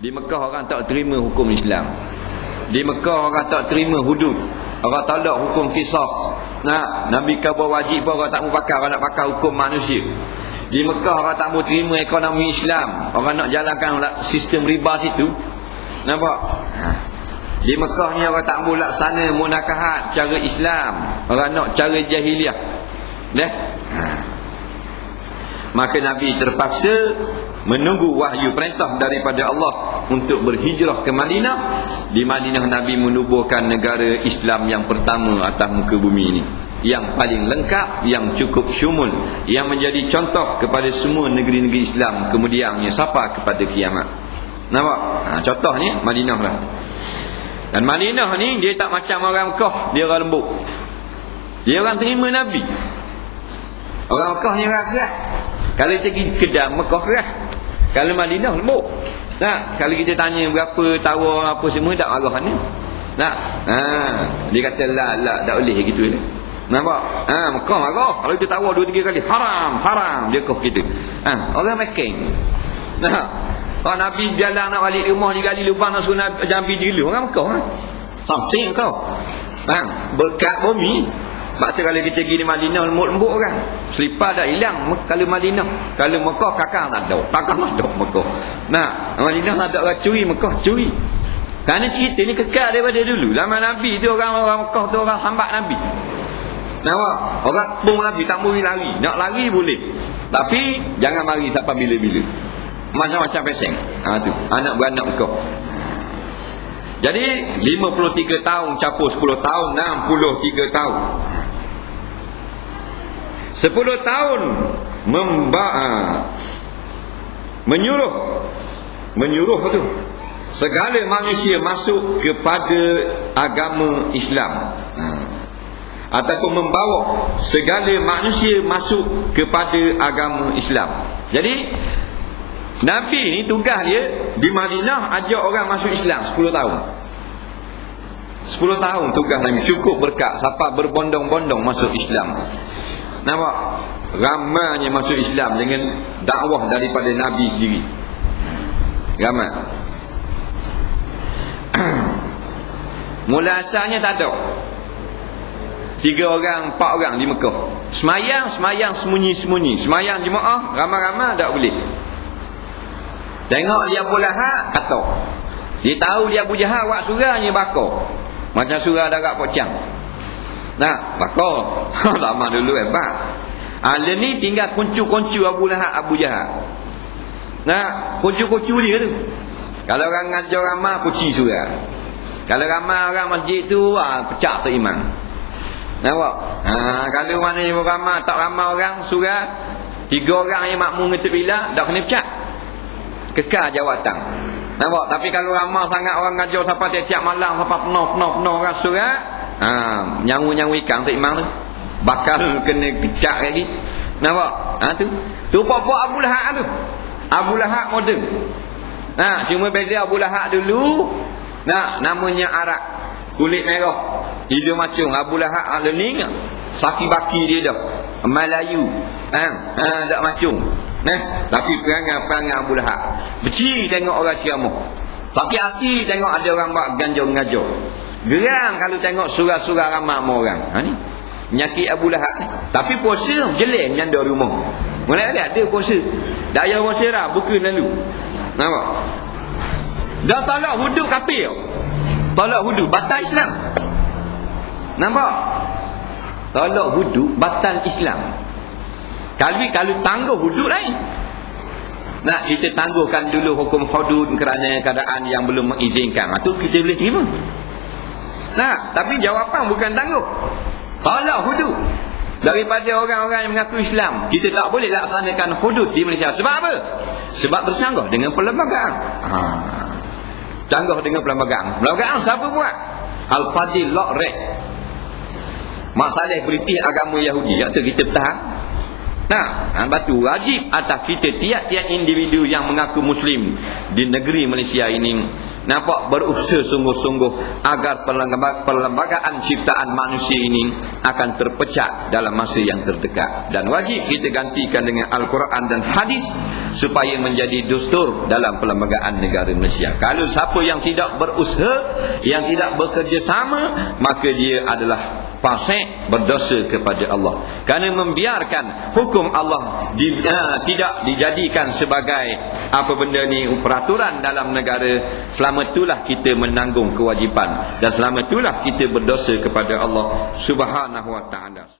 Di Mekah orang tak terima hukum Islam. Di Mekah orang tak terima hudud. Orang tolak hukum qisas. Nah, Nabi khabar wajib pun orang tak mau pakai, orang nak pakai hukum manusia. Di Mekah orang tak mau terima ekonomi Islam. Orang nak jalankan sistem riba situ. Nampak? Di Mekah ni orang tak mau laksana munakahat cara Islam. Orang nak cara jahiliah. Dah? Maka Nabi terpaksa menunggu wahyu perintah daripada Allah untuk berhijrah ke Madinah. Di Madinah Nabi menubuhkan negara Islam yang pertama atas muka bumi ini, yang paling lengkap, yang cukup syumul, yang menjadi contoh kepada semua negeri-negeri Islam kemudiannya sampai kepada kiamat. Nampak? Contohnya Madinah lah. Dan Madinah ni dia tak macam orang Mekah, dia orang lembut. Dia orang terima Nabi. Orang Mekah ni orang keras. Kalau kita pergi kedai Mekah keras, kalau Madinah lembut. Nah, kalau kita tanya berapa tawar apa semua tak marah ni. Nah, dia kata la tak boleh gitu ni. Nampak? Mekah marah. Kalau kita tawar 2-3 kali haram, dia kau kita. Orang makan. Nah, kalau Nabi jalan nak balik rumah dia gali lubang nak suruh Nabi jelu orang Mekah. Something kau. Berkat bumi. Maksud kalau kita pergi di Madinah lembut-lembut kan. Selipar dah hilang kalau Madinah. Kalau Mekah kakak tak ada. Kakak tak ada Mekah. Nah, Madinah tak ada orang curi, Mekah curi. Kerana cerita ni kekal daripada dulu. Zaman Nabi tu orang Mekah tu orang hambat Nabi. Nampak? Orang pun Nabi tak boleh lari. Nak lari boleh. Tapi jangan lari sampai bila-bila. Macam-macam peseng. Tu. Anak beranak Mekah. Jadi 53 tahun campur 10 tahun, 63 tahun. 10 tahun menyuruh tu segala manusia masuk kepada agama Islam, ataupun membawa segala manusia masuk kepada agama Islam. Jadi Nabi ni tugas dia di Madinah ajak orang masuk Islam 10 tahun. 10 tahun tugas Nabi, cukup berkat sampai berbondong-bondong masuk Islam. Nampak? Ramainya masuk Islam dengan dakwah daripada Nabi sendiri. Ramai. Mula asalnya tak ada. 3 orang, 4 orang di Mekah. Semayang sembunyi-sembunyi. Semayang jemaah ramai-ramai tak boleh. Tengok dia Abu Lahab kata. Dia tahu dia Abu Jahal buat surahnya bakar. Macam surah darat pocang. Nah, bakar. Lama dulu hebat. Dia ni tinggal kuncu-kuncu Abu Lahab, Abu Jahal. Nah, kuncu-kuncu dia tu. Kalau orang ngajar ramai kunci surah. Kalau ramai orang masjid tu pecah tu iman. Nampak? Kalau mana yang ramai tak ramai orang surah, 3 orang yang makmum ngetep bila dak kena pecah. Kekal jawatan. Nampak? Tapi kalau ramai sangat orang ngajar sampai tiap-tiap malam sampai penuh orang surah, nyawu-nyawu ikan tu imam tu bakal kena pecah lagi. Nampak? Tu pokok Abu Lahab tu. Abu Lahab moden. Cuma beza Abu Lahab dulu namanya Arab, kulit merah, hidung macung. Abu Lahab ni saki baki dia dah Melayu. Tak macung. Tapi perangai Abu Lahab. Beci tengok orang ceramah. Tapi hati tengok ada orang buat ganjor-ganjor. Geram kalau tengok surah-surah ramai orang. Ni penyakit Abu Lahab ni. Tapi puasa jelek nyanda rumah. Mulai ada puasa. Tak payah puasa dah, buka lalu. Nampak? Dah tolak hudud kafir. Tolak hudud batal Islam. Nampak? Tolak hudud batal Islam. Kalau tangguh hudud lain. Kita tangguhkan dulu hukum hudud kerana keadaan yang belum mengizinkan. Itu kita boleh terima. Tapi jawapan bukan tangguh. Tolak hudud. Daripada orang-orang yang mengaku Islam, kita tak boleh laksanakan hudud di Malaysia. Sebab apa? Sebab bercanggah dengan perlembagaan. Canggah dengan perlembagaan. Perlembagaan siapa buat? Al-Fadil Laqrek. Masalah British agama Yahudi. Itu kita bertahan. Batu wajib atas kita tiap-tiap individu yang mengaku Muslim di negeri Malaysia ini nampak berusaha sungguh-sungguh agar perlembagaan ciptaan manusia ini akan terpecah dalam masa yang terdekat. Dan wajib kita gantikan dengan Al-Quran dan hadis supaya menjadi dustur dalam perlembagaan negara Malaysia. Kalau siapa yang tidak berusaha, yang tidak bekerjasama, maka dia adalah fasik, berdosa kepada Allah. Kerana membiarkan hukum Allah tidak dijadikan sebagai apa benda ni peraturan dalam negara, selama itulah kita menanggung kewajipan dan selama itulah kita berdosa kepada Allah Subhanahu wa taala.